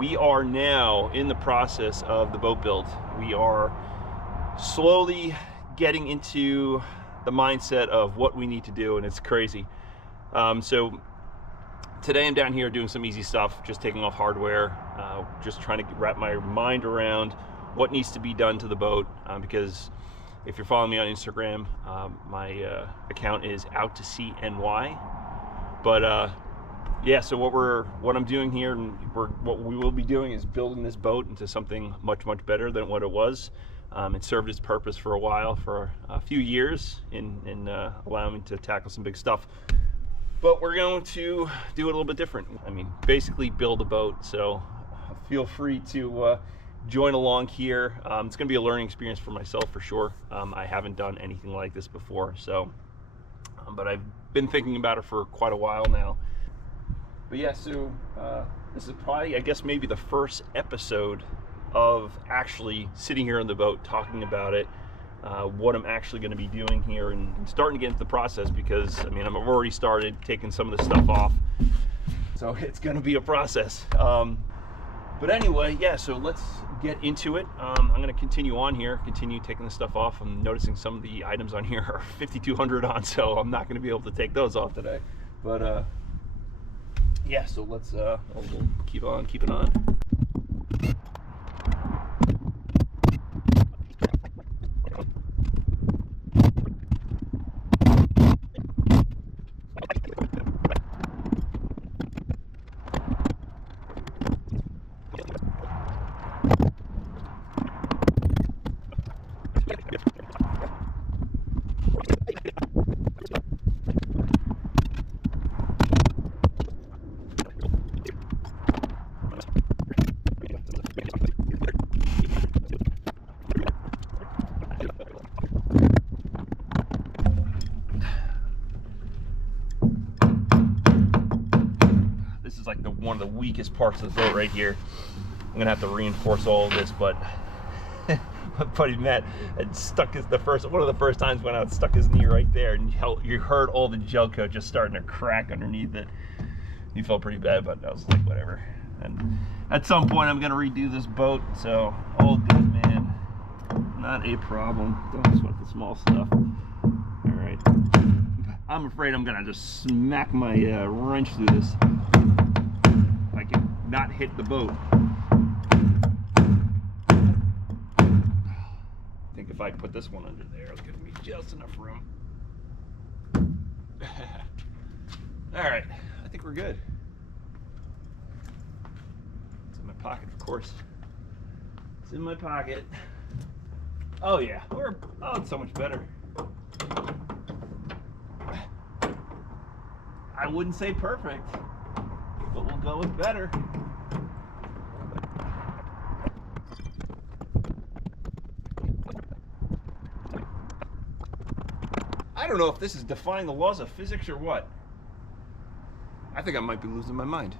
we are now in the process of the boat build. We are slowly getting into the mindset of what we need to do, and it's crazy. So today I'm down here doing some easy stuff, just taking off hardware, just trying to wrap my mind around what needs to be done to the boat, because if you're following me on Instagram, my account is out to sea NY. But yeah, so what I'm doing here, and what we will be doing, is building this boat into something much better than what it was. It served its purpose for a while, for a few years, in allowing me to tackle some big stuff. But we're going to do it a little bit different. I mean, basically build a boat. So feel free to join along here. It's going to be a learning experience for myself for sure. I haven't done anything like this before, so but I've been thinking about it for quite a while now. But yeah, so this is probably, I guess, maybe the first episode of actually sitting here on the boat talking about it, what I'm actually going to be doing here, and starting to get into the process, because I mean, I've already started taking some of the stuff off, so it's going to be a process. But anyway, yeah, so let's get into it. I'm going to continue on here, continue taking the stuff off. I'm noticing some of the items on here are 5200 on, so I'm not going to be able to take those off today. But yeah, so let's we'll keep on keeping on. One of the weakest parts of the boat right here. I'm gonna have to reinforce all of this, but my buddy Matt had stuck one of the first times went out, stuck his knee right there, and you heard all the gel coat just starting to crack underneath it. He felt pretty bad, but I was like, whatever. And at some point I'm gonna redo this boat, so all good, man. Not a problem. Don't sweat the small stuff. All right. I'm afraid I'm gonna just smack my wrench through this. I can not hit the boat. I think if I put this one under there, it'll give me just enough room. All right, I think we're good. It's in my pocket, of course. It's in my pocket. Oh yeah, it's so much better. I wouldn't say perfect, but we'll go with better. I don't know if this is defying the laws of physics or what. I think I might be losing my mind.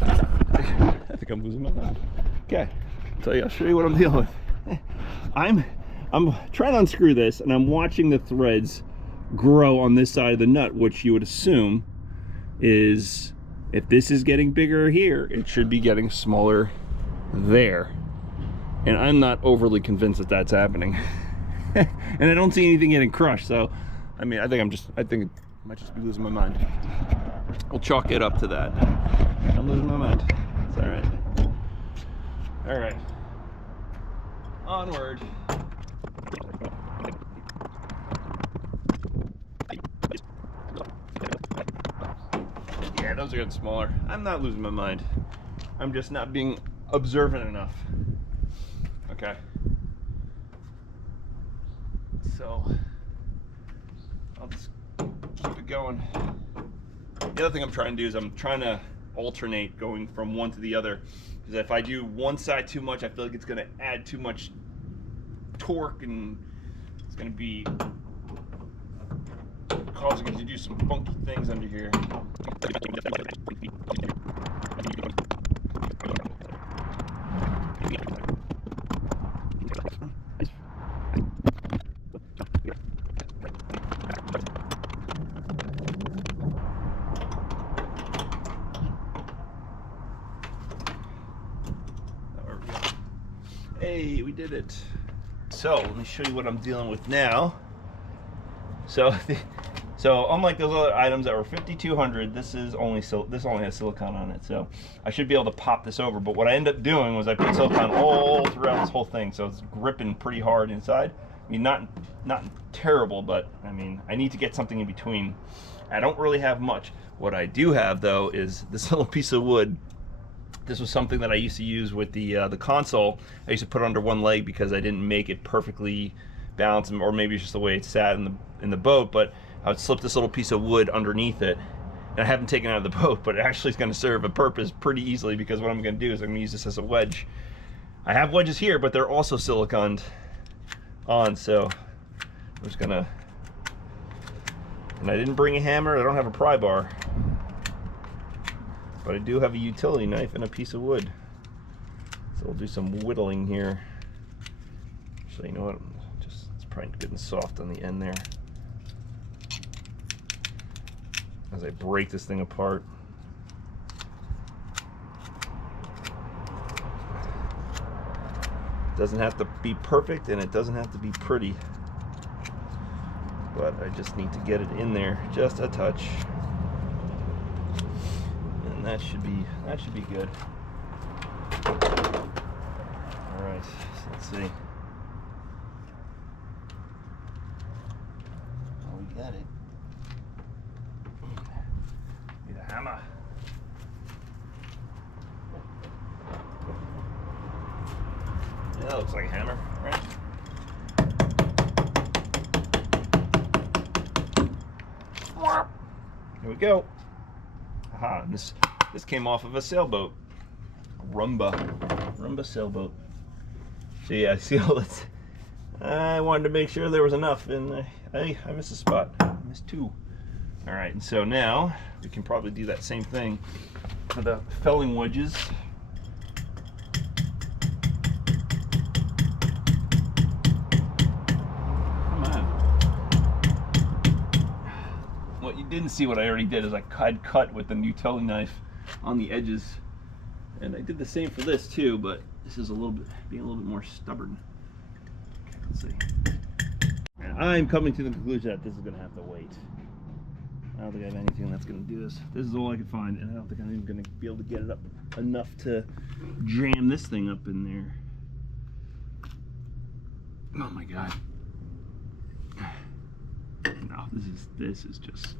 I think I'm losing my mind. Okay, I'll show you what I'm dealing with. I'm trying to unscrew this, and I'm watching the threads grow on this side of the nut, which you would assume is, if this is getting bigger here, it should be getting smaller there. And I'm not overly convinced that that's happening. And I don't see anything getting crushed, so I mean, I think I might just be losing my mind. We'll chalk it up to that. I'm losing my mind. It's all right. All right. Onward. Yeah, those are getting smaller. I'm not losing my mind. I'm just not being observant enough. Okay. So I'll just keep it going. The other thing I'm trying to do is I'm trying to alternate going from one to the other, because if I do one side too much, I feel like it's going to add too much torque, and it's going to be causing it to do some funky things under here. Hey, we did it. So let me show you what I'm dealing with now. So, unlike those other items that were $5,200, this only has silicone on it. So I should be able to pop this over. But what I ended up doing was I put silicone all throughout this whole thing, so it's gripping pretty hard inside. I mean, not terrible, but I mean, I need to get something in between. I don't really have much. What I do have though is this little piece of wood. This was something that I used to use with the console. I used to put it under one leg because I didn't make it perfectly balanced, or maybe it's just the way it sat in the boat. But I would slip this little piece of wood underneath it, and I haven't taken it out of the boat, but it actually is going to serve a purpose pretty easily, because what I'm going to do is I'm going to use this as a wedge. I have wedges here, but they're also siliconed on, so I'm just gonna. And I didn't bring a hammer. I don't have a pry bar. But I do have a utility knife and a piece of wood. So we'll do some whittling here. So you know what? It's probably getting soft on the end there. As I break this thing apart. It doesn't have to be perfect, and it doesn't have to be pretty. But I just need to get it in there just a touch. That should be good. All right, so let's see. Oh, we got it. Need a hammer. Yeah, that looks like a hammer, right? Here we go. Aha, and this came off of a sailboat. Rumba sailboat. So yeah, see all this. I wanted to make sure there was enough, and I missed a spot. I missed two. All right, and so now we can probably do that same thing for the felling wedges. Come on. What you didn't see, what I already did, is I'd cut with the utility knife on the edges, and I did the same for this too, but this is being a little bit more stubborn. Okay, let's see. And I'm coming to the conclusion that this is going to have to wait. I don't think I have anything that's going to do this. This is all I could find, and I don't think I'm even going to be able to get it up enough to jam this thing up in there. Oh my god. No, this is just.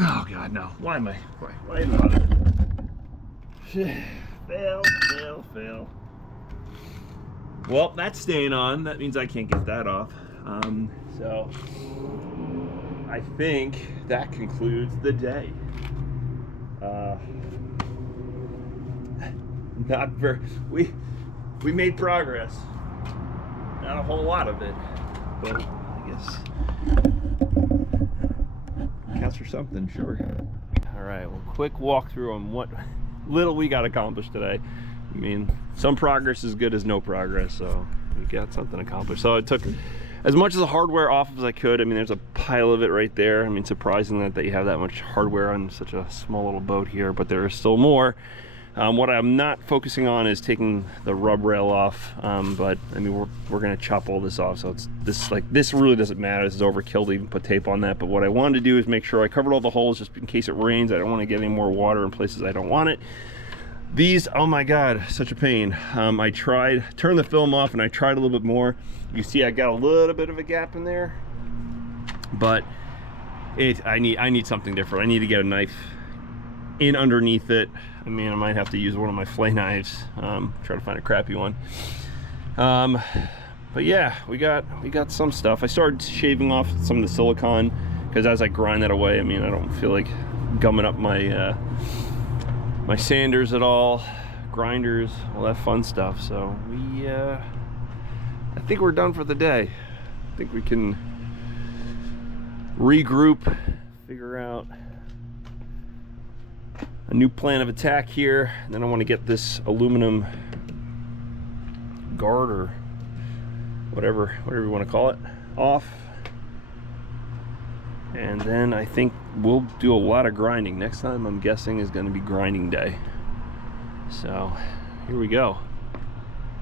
Oh god, no. Why am I not? Fail. Well, that's staying on. That means I can't get that off. So I think that concludes the day. Not very. We made progress. Not a whole lot of it, but I guess counts for something, sure. All right, well, quick walkthrough on what little we got accomplished today. I mean, some progress is good as no progress, so we got something accomplished. So I took as much of the hardware off as I could. I mean, there's a pile of it right there. I mean, surprising that you have that much hardware on such a small little boat here, but there is still more. What I'm not focusing on is taking the rub rail off, but I mean, we're gonna chop all this off, so this really doesn't matter. This is overkill to even put tape on that. But what I wanted to do is make sure I covered all the holes just in case it rains. I don't want to get any more water in places I don't want it. These, oh my god, such a pain. I turned the film off, and I tried a little bit more. You see I got a little bit of a gap in there, but I need something different. I need to get a knife in underneath it. I mean, I might have to use one of my flay knives, try to find a crappy one. But yeah, we got some stuff. I started shaving off some of the silicone, because as I grind that away, I mean, I don't feel like gumming up my my sanders at all, grinders, all that fun stuff. So I think we're done for the day. I think we can regroup, figure out a new plan of attack here, and then I want to get this aluminum guard, or whatever you want to call it, off. And then I think we'll do a lot of grinding. Next time I'm guessing is going to be grinding day. So here we go.